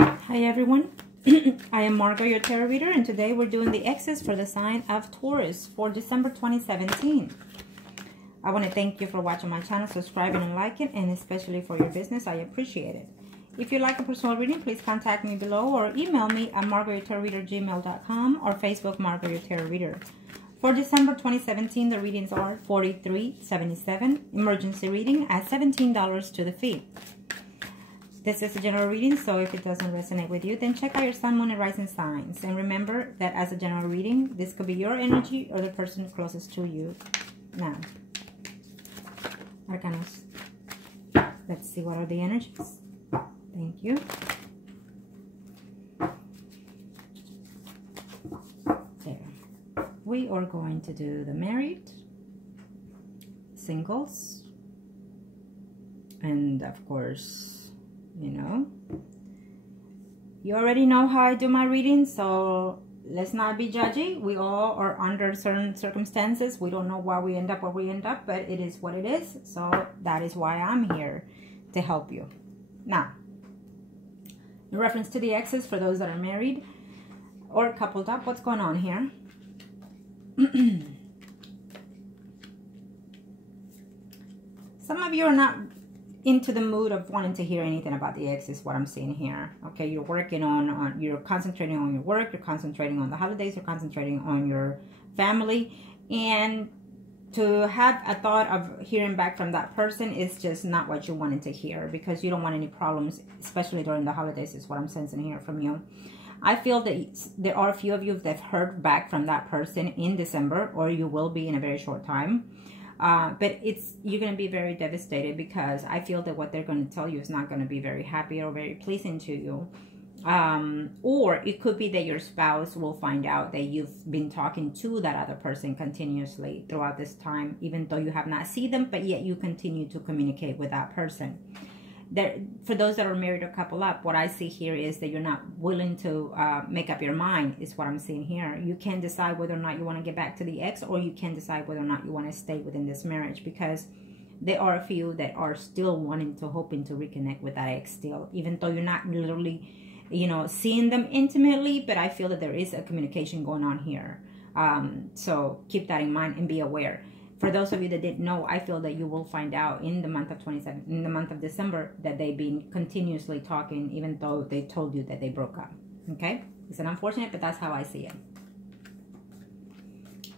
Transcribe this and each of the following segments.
Hi everyone, I am Margourtarotreader, and today we're doing the Exes for the sign of Taurus for December 2017. I want to thank you for watching my channel, subscribing and liking, and especially for your business. I appreciate it. If you'd like a personal reading, please contact me below or email me at margourtarotreader@gmail.com or Facebook Margourtarotreader. For December 2017, the readings are $43.77, emergency reading at $17 to the fee. This is a general reading, so if it doesn't resonate with you, then check out your sun, moon, and rising signs. And remember that as a general reading, this could be your energy or the person closest to you. Now, Arcanos. Let's see what are the energies. Thank you. There. We are going to do the married, singles, and of course, you know, you already know how I do my readings, so let's not be judgy. We all are under certain circumstances. We don't know why we end up where we end up, but it is what it is. So that is why I'm here, to help you. Now, in reference to the exes, for those that are married or coupled up, what's going on here? Some of you are not into the mood of wanting to hear anything about the ex, is what I'm seeing here. Okay, you're working on you're concentrating on your work, you're concentrating on the holidays, you're concentrating on your family, and to have a thought of hearing back from that person is just not what you wanted to hear, because you don't want any problems, especially during the holidays, is what I'm sensing here from you. I feel that there are a few of you that have heard back from that person in December, or you will be in a very short time. But you're going to be very devastated, because I feel that what they're going to tell you is not going to be very happy or very pleasing to you. Or it could be that your spouse will find out that you've been talking to that other person continuously throughout this time, even though you have not seen them, but yet you continue to communicate with that person. For those that are married or couple up, what I see here is that you're not willing to make up your mind, is what I'm seeing here. You can decide whether or not you want to get back to the ex, or you can decide whether or not you want to stay within this marriage, because there are a few that are still hoping to reconnect with that ex still, even though you're not literally, you know, seeing them intimately, but I feel that there is a communication going on here. So keep that in mind and be aware. For those of you that didn't know, I feel that you will find out in the month of December, that they've been continuously talking, even though they told you that they broke up. Okay? It's unfortunate, but that's how I see it.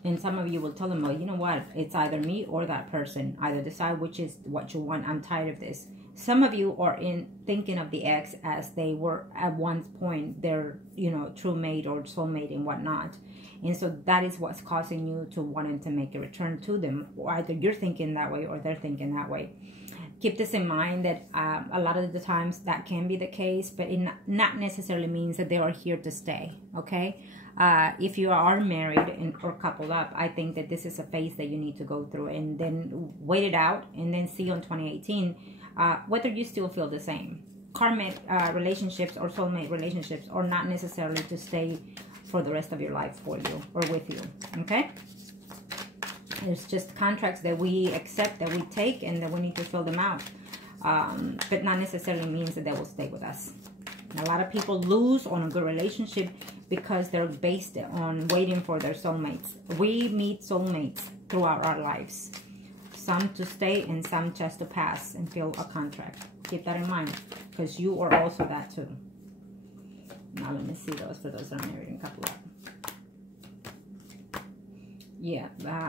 And some of you will tell them, well, you know what? It's either me or that person. Either decide which is what you want. I'm tired of this. Some of you are thinking of the ex as they were at one point their, you know, true mate or soulmate and whatnot. And so that is what's causing you to wanting to make a return to them. Or either you're thinking that way or they're thinking that way. Keep this in mind that a lot of the times that can be the case, but it not necessarily means that they are here to stay, okay? If you are married or coupled up, I think that this is a phase that you need to go through, and then wait it out, and then see on 2018 whether you still feel the same. Karmic relationships or soulmate relationships are not necessarily to stay for the rest of your life for you or with you, okay? There's just contracts that we accept, that we take, and that we need to fill them out. But not necessarily means that they will stay with us. And a lot of people lose on a good relationship because they're based on waiting for their soulmates. We meet soulmates throughout our lives. Some to stay and some just to pass and fill a contract. Keep that in mind, because you are also that too. Now let me see those for those that are married and coupled up. Yeah,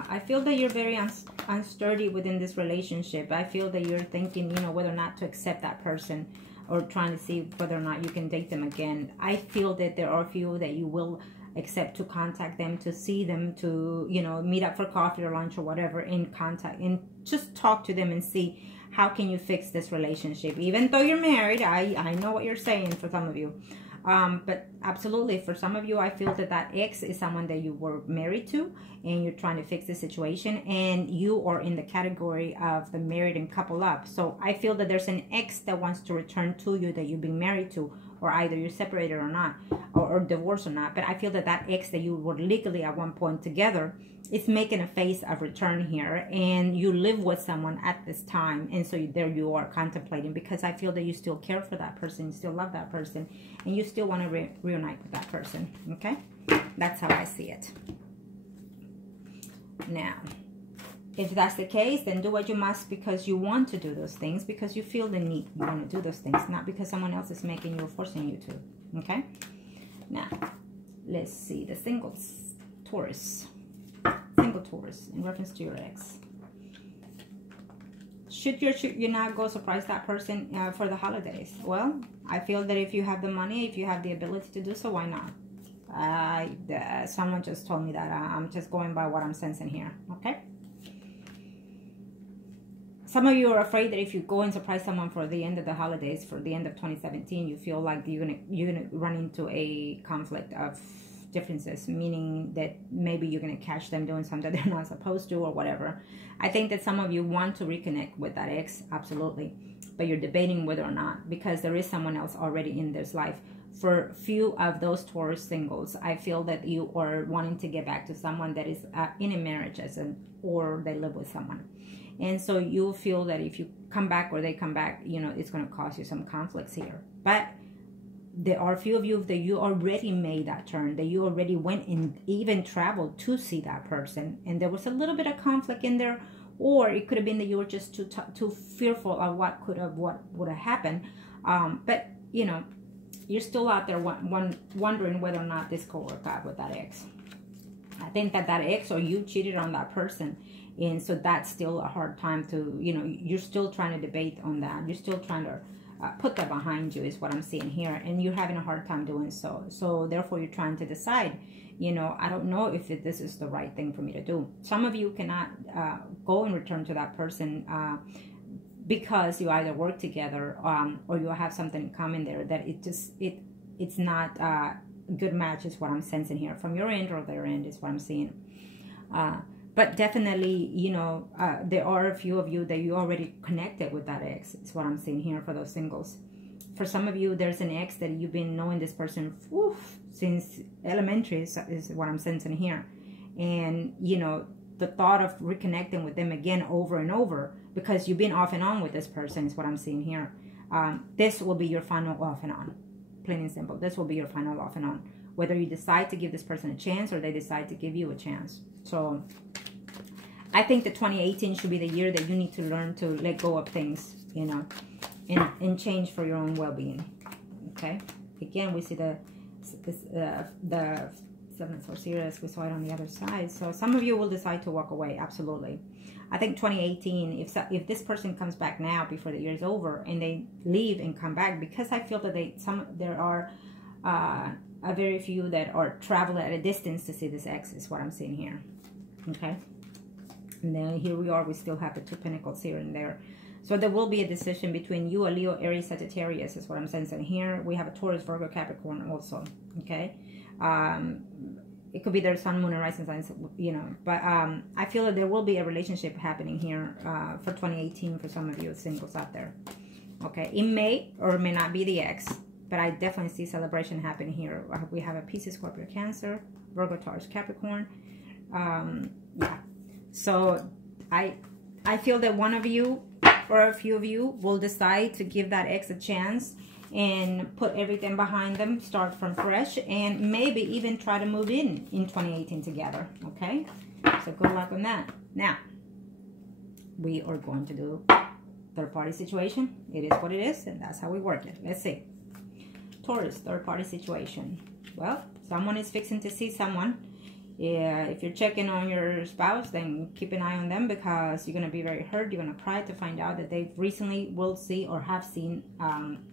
I feel that you're very unsturdy within this relationship. I feel that you're thinking, you know, whether or not to accept that person, or trying to see whether or not you can date them again. I feel that there are a few that you will accept to contact them, to see them, to, you know, meet up for coffee or lunch or whatever, in contact, and just talk to them and see how can you fix this relationship. Even though you're married, I know what you're saying for some of you. But absolutely, for some of you, I feel that that ex is someone that you were married to, and you're trying to fix the situation, and you are in the category of the married and couple up. So I feel that there's an ex that wants to return to you that you've been married to, or either you're separated or not, or divorced or not. But I feel that that ex that you were legally at one point together is making a face of return here, and you live with someone at this time, and so there you are contemplating, because I feel that you still care for that person, you still love that person, and you still want to reunite with that person. Okay, that's how I see it. Now, if that's the case, then do what you must, because you want to do those things, because you feel the need, you want to do those things, not because someone else is making you or forcing you to. Okay, now let's see the singles Taurus. Single Taurus in reference to your ex. Should you not go surprise that person for the holidays? Well, I feel that if you have the money, if you have the ability to do so, why not? Someone just told me that. I'm just going by what I'm sensing here. Okay. Some of you are afraid that if you go and surprise someone for the end of the holidays, for the end of 2017, you feel like you're gonna run into a conflict of differences, meaning that maybe you're going to catch them doing something they're not supposed to or whatever. I think that some of you want to reconnect with that ex, absolutely, but you're debating whether or not, because there is someone else already in this life. For few of those Taurus singles, I feel that you are wanting to get back to someone that is in a marriage or they live with someone, and so you feel that if you come back or they come back, you know, it's going to cause you some conflicts here. But there are a few of you that you already made that turn, that you already went and even traveled to see that person, and there was a little bit of conflict in there, or it could have been that you were just too fearful of what would have happened. But you know, you're still out there wondering whether or not this could work out with that ex. I think that ex or you cheated on that person, and so that's still a hard time to, you know, you're still trying to debate on that. You're still trying to put that behind you, is what I'm seeing here, and you're having a hard time doing so. So therefore, you're trying to decide, you know, I don't know if this is the right thing for me to do. Some of you cannot go and return to that person because you either work together or you have something in common there that it's not a good match, is what I'm sensing here. From your end or their end is what I'm seeing. But definitely, you know, there are a few of you that you already connected with that ex. It's what I'm seeing here for those singles. For some of you, there's an ex that you've been knowing this person since elementary is what I'm sensing here. And, you know, the thought of reconnecting with them again over and over, because you've been off and on with this person, is what I'm seeing here. This will be your final off and on. Plain and simple. This will be your final off and on. Whether you decide to give this person a chance or they decide to give you a chance. So I think that 2018 should be the year that you need to learn to let go of things, you know, and change for your own well-being. Okay. Again, we see the Seven of Swords here as we saw it on the other side. So some of you will decide to walk away. Absolutely. I think 2018, if this person comes back now before the year is over and they leave and come back, because I feel that there are a very few that are traveling at a distance to see this ex, is what I'm seeing here. Okay. And then here we are, we still have the 2 Pentacles here and there. So there will be a decision between you, a Leo, Aries, Sagittarius, is what I'm sensing here. We have a Taurus, Virgo, Capricorn also. Okay. It could be their sun, moon, and rising signs, you know. But I feel that there will be a relationship happening here for 2018 for some of you singles out there. Okay. It may or may not be the ex, but I definitely see celebration happening here. We have a Pisces, Scorpio, Cancer, Virgo, Taurus, Capricorn. Yeah. So I feel that one of you or a few of you will decide to give that ex a chance and put everything behind them, start from fresh, and maybe even try to move in 2018 together. Okay? So good luck on that. Now, we are going to do third-party situation. It is what it is, and that's how we work it. Let's see. Taurus, third-party situation. Well, someone is fixing to see someone. Yeah, if you're checking on your spouse, then keep an eye on them, because you're going to be very hurt. You're going to cry to find out that they recently will see or have seen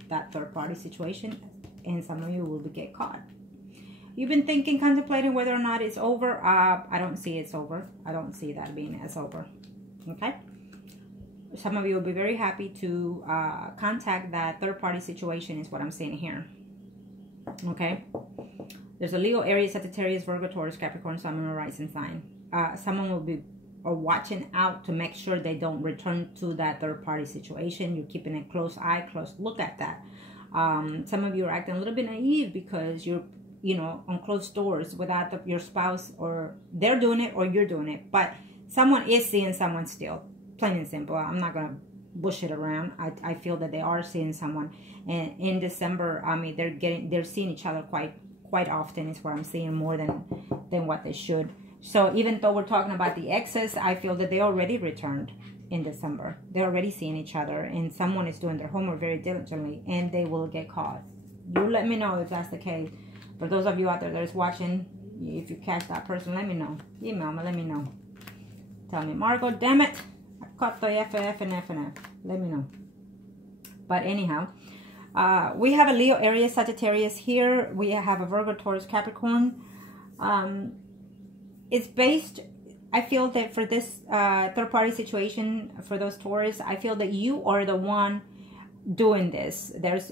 that third-party situation, and some of you will get caught. You've been thinking, contemplating whether or not it's over. I don't see it's over. I don't see that being as over. Okay? Some of you will be very happy to contact that third-party situation, is what I'm seeing here. Okay. There's a Leo, Aries, Sagittarius, Virgo, Taurus, Capricorn, Sun, Moon, Rising sign. Someone will be watching out to make sure they don't return to that third-party situation. You're keeping a close eye, close look at that. Some of you are acting a little bit naive because you're, you know, on closed doors without your spouse, or they're doing it or you're doing it. But someone is seeing someone still, plain and simple. I'm not going to bush it around. I feel that they are seeing someone. And in December, I mean, they're seeing each other quite often, is what I'm seeing, more than what they should. So even though we're talking about the exes, I feel that they already returned in December. They're already seeing each other, and someone is doing their homework very diligently, and they will get caught. You let me know if that's the case. For those of you out there that is watching, if you catch that person, let me know. Email me, let me know. Tell me, Margot, damn it, I caught the F and F. Let me know. But anyhow, we have a Leo, Aries, Sagittarius here. We have a Virgo, Taurus, Capricorn. It's based, I feel that for this third-party situation, for those Taurus, I feel that you are the one doing this. There's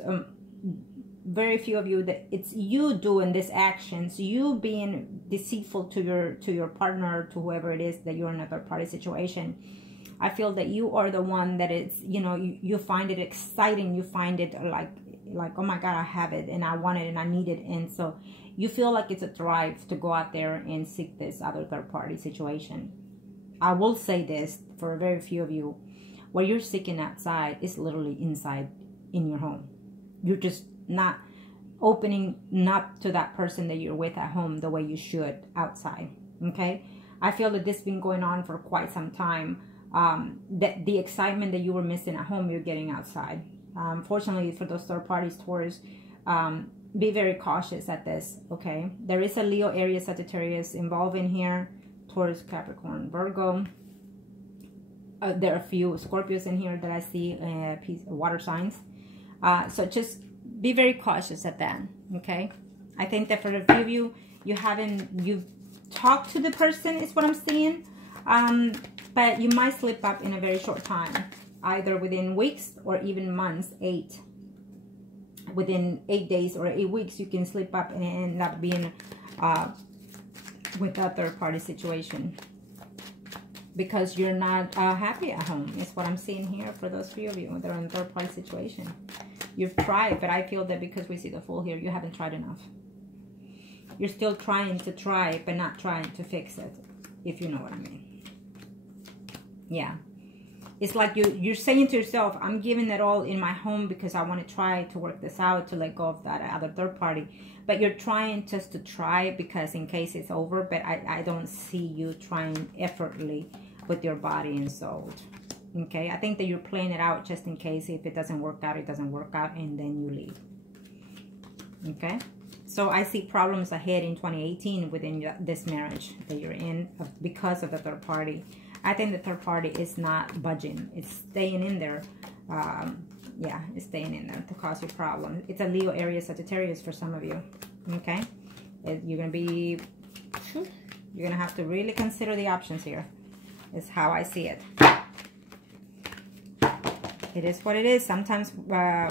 very few of you that it's you doing this actions, you being deceitful to your partner, to whoever it is that you're in a third-party situation. I feel that you are the one that is, you know, you find it exciting. You find it like, oh my God, I have it and I want it and I need it. And so you feel like it's a drive to go out there and seek this other third-party situation. I will say this, for a very few of you, what you're seeking outside is literally inside in your home. You're just not opening up to that person that you're with at home the way you should outside. Okay? I feel that this has been going on for quite some time. That the excitement that you were missing at home, you're getting outside. Fortunately for those third parties, Taurus, be very cautious at this, okay? There is a Leo, Aries, Sagittarius involved in here. Taurus, Capricorn, Virgo. There are a few Scorpios in here that I see, water signs. So just be very cautious at that, okay? I think that for a few of you, you've talked to the person, is what I'm seeing. But you might slip up in a very short time, either within weeks or even months. Within 8 days or 8 weeks, you can slip up and end up being with a third-party situation because you're not happy at home. Is what I'm seeing here for those few of you that are in a third-party situation. You've tried, but I feel that because we see the Fool here, you haven't tried enough. You're still trying to try, but not trying to fix it, if you know what I mean. Yeah, it's like you're saying to yourself, I'm giving it all in my home because I want to try to work this out, to let go of that other third party. But you're trying just to try because in case it's over. But I don't see you trying effortlessly with your body and soul. Okay, I think that you're playing it out just in case. If it doesn't work out, it doesn't work out, and then you leave. Okay, so I see problems ahead in 2018 within this marriage that you're in because of the third party. I think the third party is not budging. It's staying in there. Yeah, it's staying in there to cause you problems. It's a Leo, Aries, Sagittarius for some of you. Okay? You're going to have to really consider the options here. Is how I see it. It is what it is. Sometimes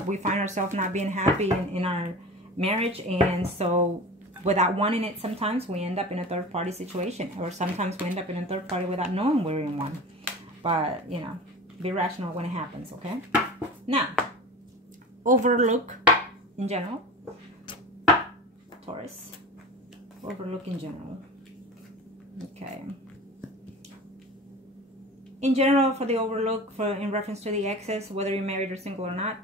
we find ourselves not being happy in our marriage. And so without wanting it, sometimes we end up in a third-party situation. Or sometimes we end up in a third party without knowing we're in one. But, you know, be rational when it happens, okay? Now, overlook in general. Taurus. Overlook in general. Okay. In general, for the overlook, in reference to the exes, whether you're married or single or not,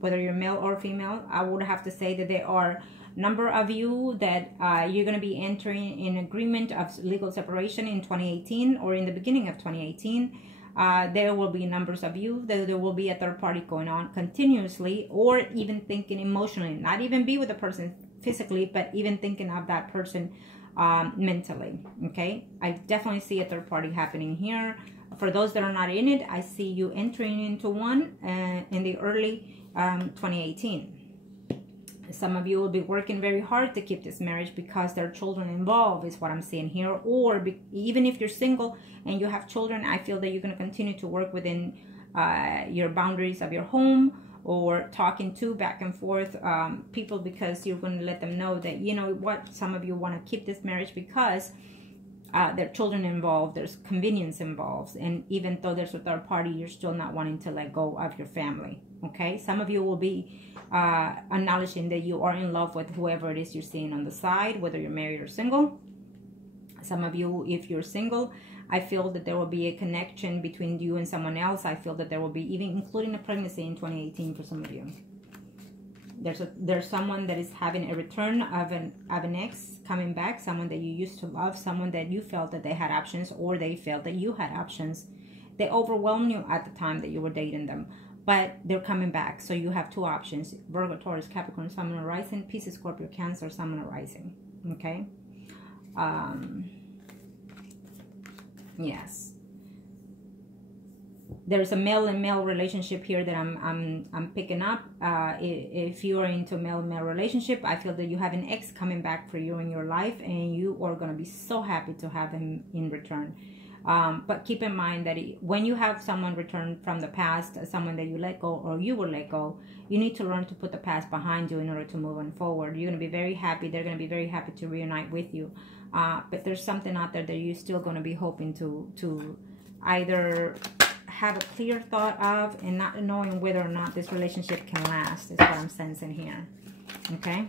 whether you're male or female, I would have to say that there are number of you that you're going to be entering in agreement of legal separation in 2018 or in the beginning of 2018. There will be numbers of you that there will be a third party going on continuously, or even thinking emotionally, not even be with the person physically, but even thinking of that person mentally. Okay, I definitely see a third party happening here. For those that are not in it, I see you entering into one in the early 2018. Some of you will be working very hard to keep this marriage because there are children involved, is what I'm seeing here. Or even if you're single and you have children, I feel that you're going to continue to work within your boundaries of your home, or talking to back and forth people, because you're going to let them know that, you know what, some of you want to keep this marriage because there are children involved, there's convenience involved, and even though there's a third party, you're still not wanting to let go of your family. Okay, some of you will be acknowledging that you are in love with whoever it is you're seeing on the side, whether you're married or single. Some of you, if you're single, I feel that there will be a connection between you and someone else. I feel that there will be, even including a pregnancy in 2018 for some of you. There's someone that is having a return of an ex coming back, someone that you used to love, someone that you felt that they had options, or they felt that you had options. They overwhelmed you at the time that you were dating them, but they're coming back. So you have two options: Virgo, Taurus, Capricorn, Sun, Moon, Rising, Pisces, Scorpio, Cancer, Sun, Moon, Rising. Okay. Yes. There's a male and male relationship here that I'm picking up. If you are into male and male relationship, I feel that you have an ex coming back for you in your life, and you are going to be so happy to have him in return. But keep in mind that when you have someone return from the past, someone that you let go or you will let go, you need to learn to put the past behind you in order to move on forward. You're going to be very happy. They're going to be very happy to reunite with you. But there's something out there that you're still going to be hoping to either have a clear thought of, and not knowing whether or not this relationship can last is what I'm sensing here. Okay.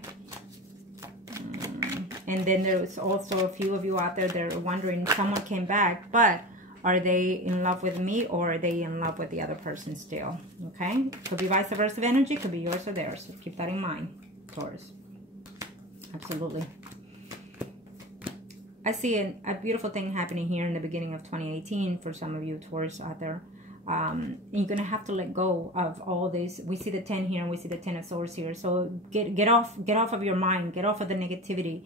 And then there's also a few of you out there that are wondering, someone came back, but are they in love with me, or are they in love with the other person still? Okay. Could be vice versa energy, could be yours or theirs. So keep that in mind, Taurus. Absolutely. I see a beautiful thing happening here in the beginning of 2018 for some of you Taurus out there. You're going to have to let go of all this. We see the 10 here and we see the 10 of swords here. So get off of your mind, get off of the negativity,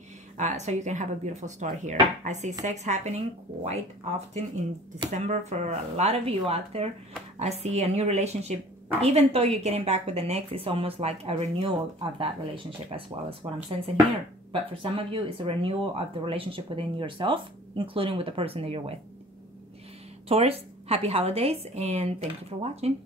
so you can have a beautiful start here. I see sex happening quite often in December for a lot of you out there. I see a new relationship. Even though you're getting back with an ex, it's almost like a renewal of that relationship as well, as what I'm sensing here. But for some of you, it's a renewal of the relationship within yourself, including with the person that you're with. Taurus, happy holidays, and thank you for watching.